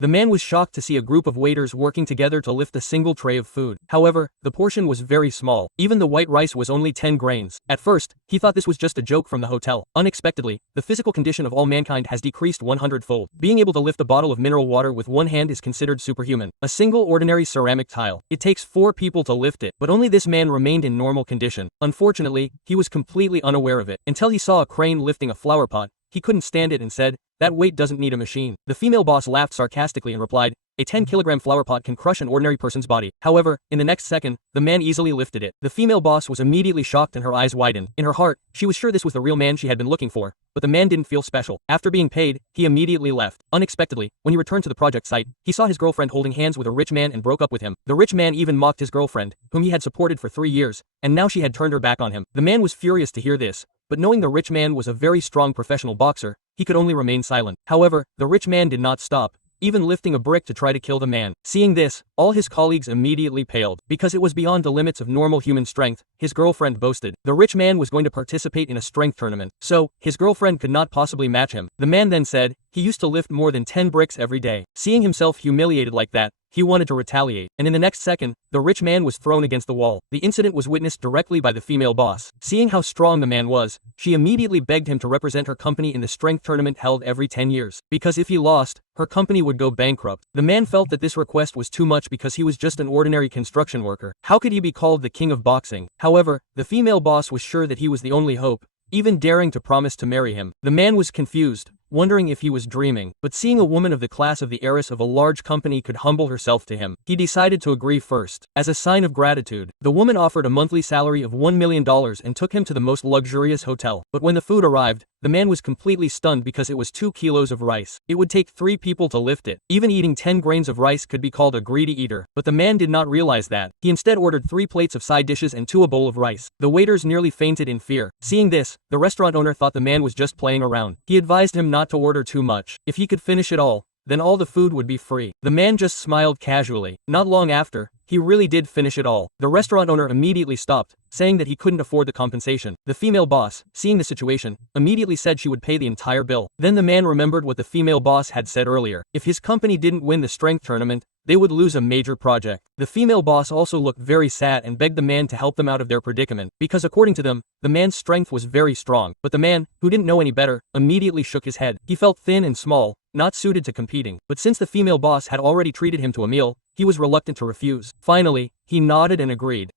The man was shocked to see a group of waiters working together to lift a single tray of food. However, the portion was very small. Even the white rice was only 10 grains. At first, he thought this was just a joke from the hotel. Unexpectedly, the physical condition of all mankind has decreased 100-fold. Being able to lift a bottle of mineral water with one hand is considered superhuman. A single ordinary ceramic tile. It takes 4 people to lift it, but only this man remained in normal condition. Unfortunately, he was completely unaware of it until he saw a crane lifting a flower pot. He couldn't stand it and said, "That weight doesn't need a machine." The female boss laughed sarcastically and replied, "A 10-kilogram flower pot can crush an ordinary person's body." However, in the next second, the man easily lifted it. The female boss was immediately shocked and her eyes widened. In her heart, she was sure this was the real man she had been looking for, but the man didn't feel special. After being paid, he immediately left. Unexpectedly, when he returned to the project site, he saw his girlfriend holding hands with a rich man and broke up with him. The rich man even mocked his girlfriend, whom he had supported for 3 years, and now she had turned her back on him. The man was furious to hear this, but knowing the rich man was a very strong professional boxer, he could only remain silent. However, the rich man did not stop, even lifting a brick to try to kill the man. Seeing this, all his colleagues immediately paled. Because it was beyond the limits of normal human strength, his girlfriend boasted. The rich man was going to participate in a strength tournament, so his girlfriend could not possibly match him. The man then said, he used to lift more than 10 bricks every day. Seeing himself humiliated like that, he wanted to retaliate, and in the next second, the rich man was thrown against the wall. The incident was witnessed directly by the female boss. Seeing how strong the man was, she immediately begged him to represent her company in the strength tournament held every 10 years, because if he lost, her company would go bankrupt. The man felt that this request was too much because he was just an ordinary construction worker. How could he be called the king of boxing? However, the female boss was sure that he was the only hope, even daring to promise to marry him. The man was confused, wondering if he was dreaming, but seeing a woman of the class of the heiress of a large company could humble herself to him, he decided to agree first. As a sign of gratitude, the woman offered a monthly salary of $1 million and took him to the most luxurious hotel. But when the food arrived, the man was completely stunned because it was 2 kilos of rice. It would take 3 people to lift it. Even eating 10 grains of rice could be called a greedy eater, but the man did not realize that. He instead ordered 3 plates of side dishes and 2 a bowl of rice. The waiters nearly fainted in fear. Seeing this, the restaurant owner thought the man was just playing around. He advised him not to order too much. If he could finish it all, then all the food would be free. The man just smiled casually. Not long after, he really did finish it all. The restaurant owner immediately stopped, saying that he couldn't afford the compensation. The female boss, seeing the situation, immediately said she would pay the entire bill. Then the man remembered what the female boss had said earlier. If his company didn't win the strength tournament, they would lose a major project. The female boss also looked very sad and begged the man to help them out of their predicament, because according to them, the man's strength was very strong. But the man, who didn't know any better, immediately shook his head. He felt thin and small, not suited to competing. But since the female boss had already treated him to a meal, he was reluctant to refuse. Finally, he nodded and agreed.